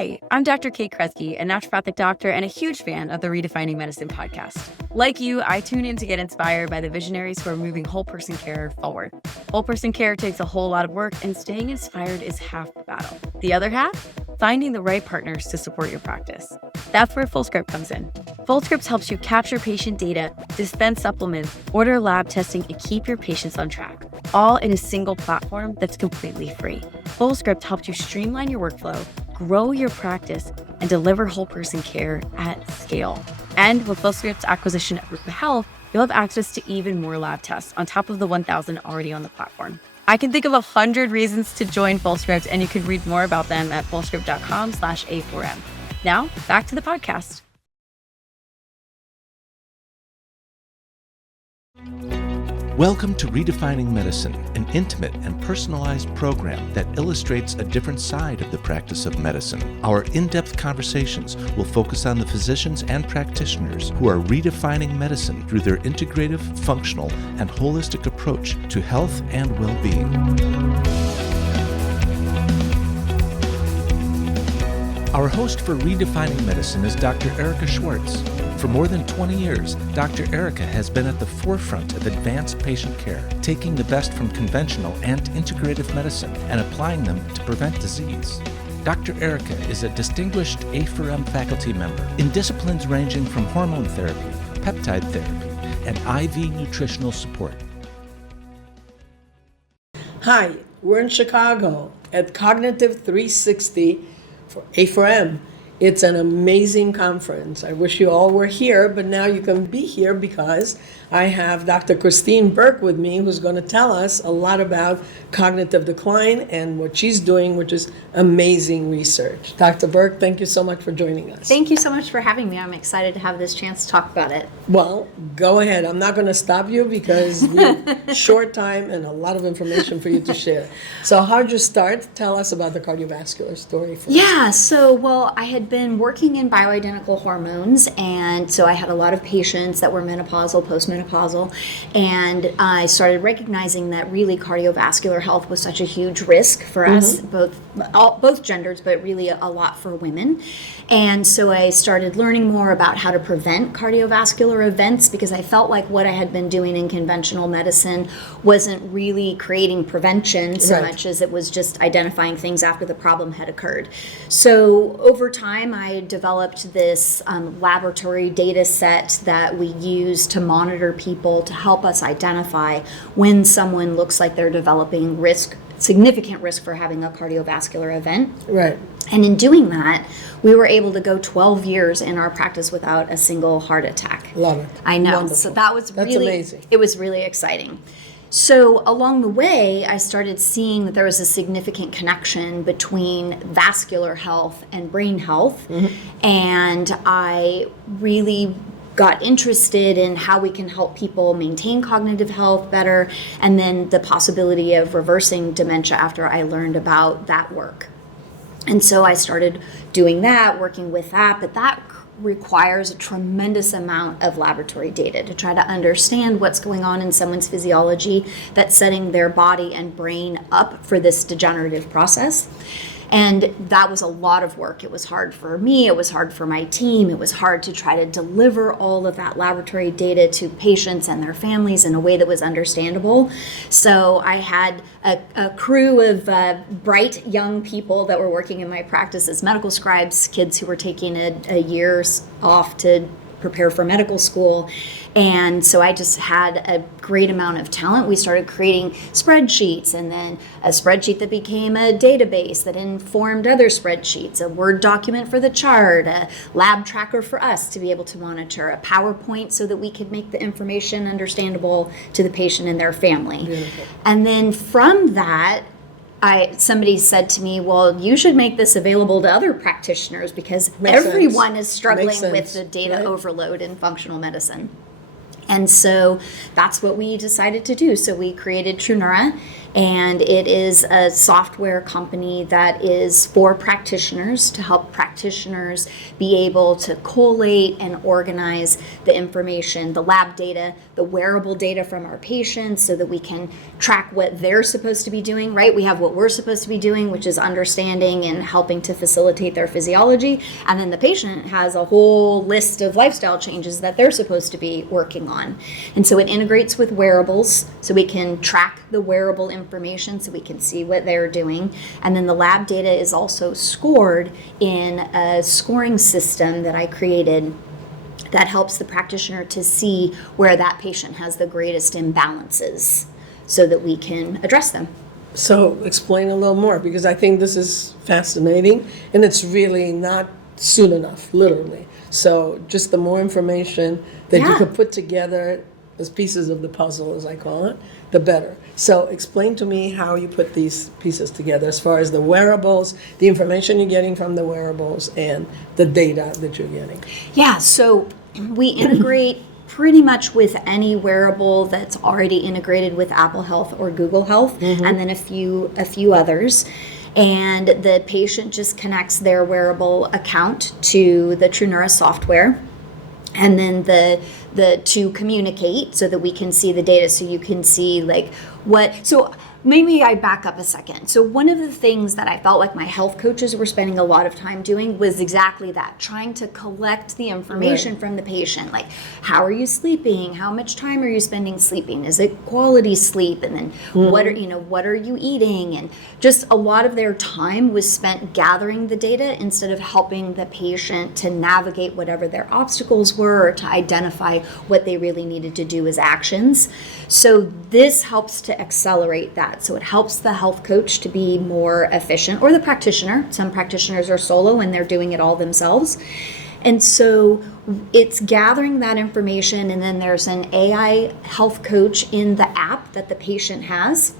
Hi, I'm Dr. Kate Kresge, a naturopathic doctor and a huge fan of the Redefining Medicine podcast. Like you, I tune in to get inspired by the visionaries who are moving whole person care forward. Whole person care takes a whole lot of work, and staying inspired is half the battle. The other half? Finding the right partners to support your practice. That's where FullScript comes in. FullScript helps you capture patient data, dispense supplements, order lab testing, and keep your patients on track, all in a single platform that's completely free. FullScript helps you streamline your workflow, grow your practice, and deliver whole person care at scale. And with FullScript's acquisition of Rupa Health, you'll have access to even more lab tests on top of the 1,000 already on the platform. I can think of 100 reasons to join FullScript, and you can read more about them at fullscript.com/A4M. Now, back to the podcast. Welcome to Redefining Medicine, an intimate and personalized program that illustrates a different side of the practice of medicine. Our in-depth conversations will focus on the physicians and practitioners who are redefining medicine through their integrative, functional, and holistic approach to health and well-being. Our host for Redefining Medicine is Dr. Erica Schwartz. For more than 20 years, Dr. Erica has been at the forefront of advanced patient care, taking the best from conventional and integrative medicine and applying them to prevent disease. Dr. Erica is a distinguished A4M faculty member in disciplines ranging from hormone therapy, peptide therapy, and IV nutritional support. Hi, we're in Chicago at Cognitive 360 for A4M. It's an amazing conference. I wish you all were here, but now you can be here because I have Dr. Kristine Burke with me, who's going to tell us a lot about cognitive decline and what she's doing, which is amazing research. Dr. Burke, thank you so much for joining us. Thank you so much for having me. I'm excited to have this chance to talk about it. Well, go ahead. I'm not going to stop you because we have short time and a lot of information for you to share. So how'd you start? Tell us about the cardiovascular story first. Yeah, so, I had been working in bioidentical hormones, and so I had a lot of patients that were menopausal, postmenopausal, and I started recognizing that really cardiovascular health was such a huge risk for us, both genders, but really a lot for women. And so I started learning more about how to prevent cardiovascular events because I felt like what I had been doing in conventional medicine wasn't really creating prevention so much as it was just identifying things after the problem had occurred. So over time, I developed this laboratory data set that we use to monitor people to help us identify when someone looks like they're developing significant risk for having a cardiovascular event. Right. And in doing that, we were able to go 12 years in our practice without a single heart attack. Love it. I know. Wonderful. So that's amazing. It was really exciting. So along the way, I started seeing that there was a significant connection between vascular health and brain health. And I really got interested in how we can help people maintain cognitive health better, and then the possibility of reversing dementia after I learned about that work. And so I started doing that, working with that, but that requires a tremendous amount of laboratory data to try to understand what's going on in someone's physiology that's setting their body and brain up for this degenerative process. And that was a lot of work. It was hard for me, it was hard for my team, it was hard to try to deliver all of that laboratory data to patients and their families in a way that was understandable. So I had a crew of bright young people that were working in my practice as medical scribes, kids who were taking a year off to prepare for medical school. And so I just had a great amount of talent. We started creating spreadsheets, and then a spreadsheet that became a database that informed other spreadsheets, a Word document for the chart, a lab tracker for us to be able to monitor, a PowerPoint so that we could make the information understandable to the patient and their family. Beautiful. And then from that, somebody said to me, well, you should make this available to other practitioners because everyone is struggling with the data overload in functional medicine. And so that's what we decided to do. So we created TrueNeura, And it is a software company that is for practitioners to help practitioners be able to collate and organize the information, the lab data, the wearable data from our patients so that we can track what they're supposed to be doing, right? We have what we're supposed to be doing, which is understanding and helping to facilitate their physiology. And then the patient has a whole list of lifestyle changes that they're supposed to be working on. And so it integrates with wearables so we can track the wearable information so we can see what they're doing. And then the lab data is also scored in a scoring system that I created that helps the practitioner to see where that patient has the greatest imbalances so that we can address them. So explain a little more, because I think this is fascinating and it's really not soon enough, literally. So just the more information that you could put together as pieces of the puzzle, as I call it, the better. So explain to me how you put these pieces together as far as the wearables, the information you're getting from the wearables, and the data that you're getting. Yeah, so we integrate pretty much with any wearable that's already integrated with Apple Health or Google Health, and then a few others. And the patient just connects their wearable account to the TruNeura software, and then the two communicate so that we can see the data, so you can see like what. So maybe I back up a second. So one of the things that I felt like my health coaches were spending a lot of time doing was exactly that, trying to collect the information from the patient. Like, how are you sleeping? How much time are you spending sleeping? Is it quality sleep? And then what are you eating? And just a lot of their time was spent gathering the data instead of helping the patient to navigate whatever their obstacles were or to identify what they really needed to do as actions. So this helps to accelerate that. So it helps the health coach to be more efficient, or the practitioner. Some practitioners are solo and they're doing it all themselves. And so it's gathering that information, and then there's an AI health coach in the app that the patient has.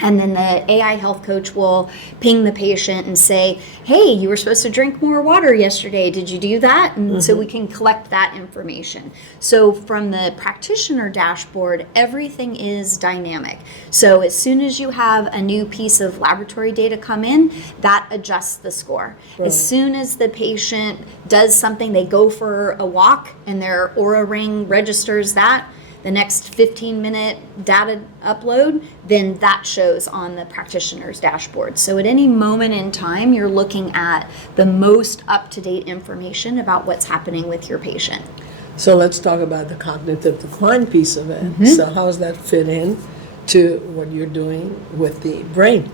And then the AI health coach will ping the patient and say, hey, you were supposed to drink more water yesterday. Did you do that? And so we can collect that information. So from the practitioner dashboard, everything is dynamic. So as soon as you have a new piece of laboratory data come in, that adjusts the score. Right. As soon as the patient does something, they go for a walk and their Oura Ring registers that, the next 15-minute data upload, then that shows on the practitioner's dashboard. So at any moment in time, you're looking at the most up-to-date information about what's happening with your patient. So let's talk about the cognitive decline piece of it. So how does that fit in to what you're doing with the brain?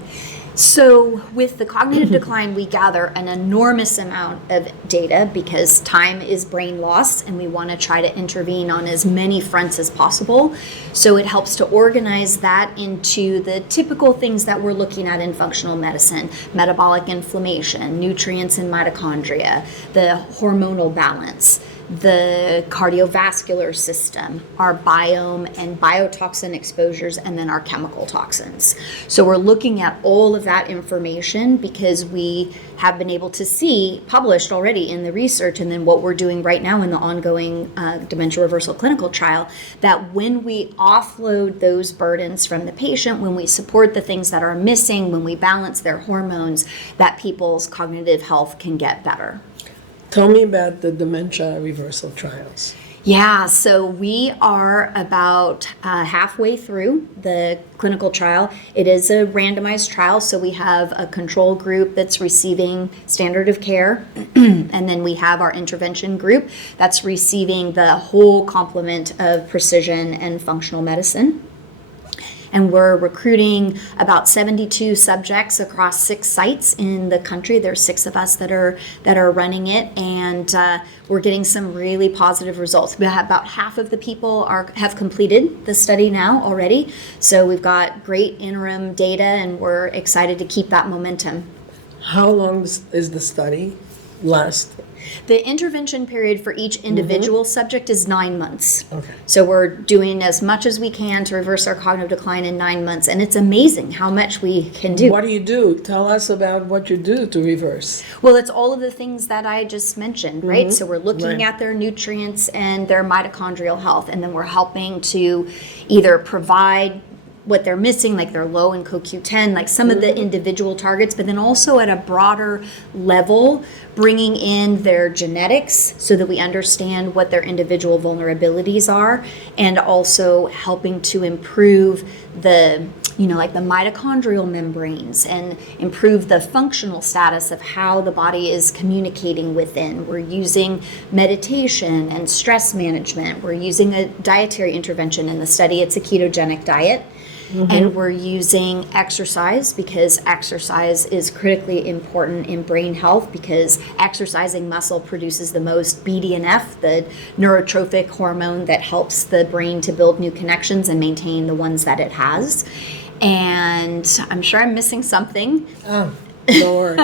So with the cognitive decline, we gather an enormous amount of data because time is brain loss, and we want to try to intervene on as many fronts as possible. So it helps to organize that into the typical things that we're looking at in functional medicine: metabolic inflammation, nutrients in mitochondria, the hormonal balance, the cardiovascular system, our biome and biotoxin exposures, and then our chemical toxins. So we're looking at all of that information because we have been able to see, published already in the research, and then what we're doing right now in the ongoing dementia reversal clinical trial, that when we offload those burdens from the patient, when we support the things that are missing, when we balance their hormones, that people's cognitive health can get better. Tell me about the dementia reversal trials. Yeah, so we are about halfway through the clinical trial. It is a randomized trial, so we have a control group that's receiving standard of care, and then we have our intervention group that's receiving the whole complement of precision and functional medicine. And we're recruiting about 72 subjects across 6 sites in the country. There's 6 of us that are running it, and we're getting some really positive results. About half of the people have completed the study now already. So we've got great interim data, and we're excited to keep that momentum. How long is the study last? The intervention period for each individual subject is 9 months. Okay. So we're doing as much as we can to reverse our cognitive decline in 9 months, and it's amazing how much we can do. What do you do? Tell us about what you do to reverse. Well, it's all of the things that I just mentioned, right? So we're looking at their nutrients and their mitochondrial health, and then we're helping to either provide what they're missing, like they're low in CoQ10, like some of the individual targets, but then also at a broader level, bringing in their genetics so that we understand what their individual vulnerabilities are, and also helping to improve the, like the mitochondrial membranes and improve the functional status of how the body is communicating within. We're using meditation and stress management. We're using a dietary intervention in the study. It's a ketogenic diet. And we're using exercise, because exercise is critically important in brain health, because exercising muscle produces the most BDNF, the neurotrophic hormone that helps the brain to build new connections and maintain the ones that it has. And I'm sure I'm missing something. Oh, don't worry.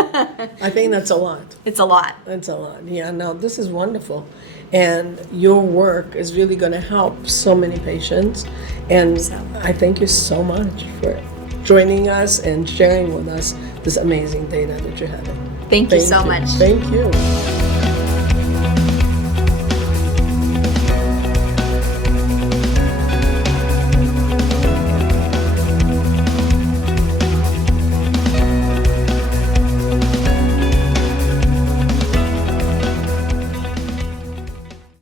I think that's a lot. It's a lot. That's a lot. Yeah, no, this is wonderful. And your work is really going to help so many patients. And I thank you so much for joining us and sharing with us this amazing data that you're having. Thank you so much. Thank you.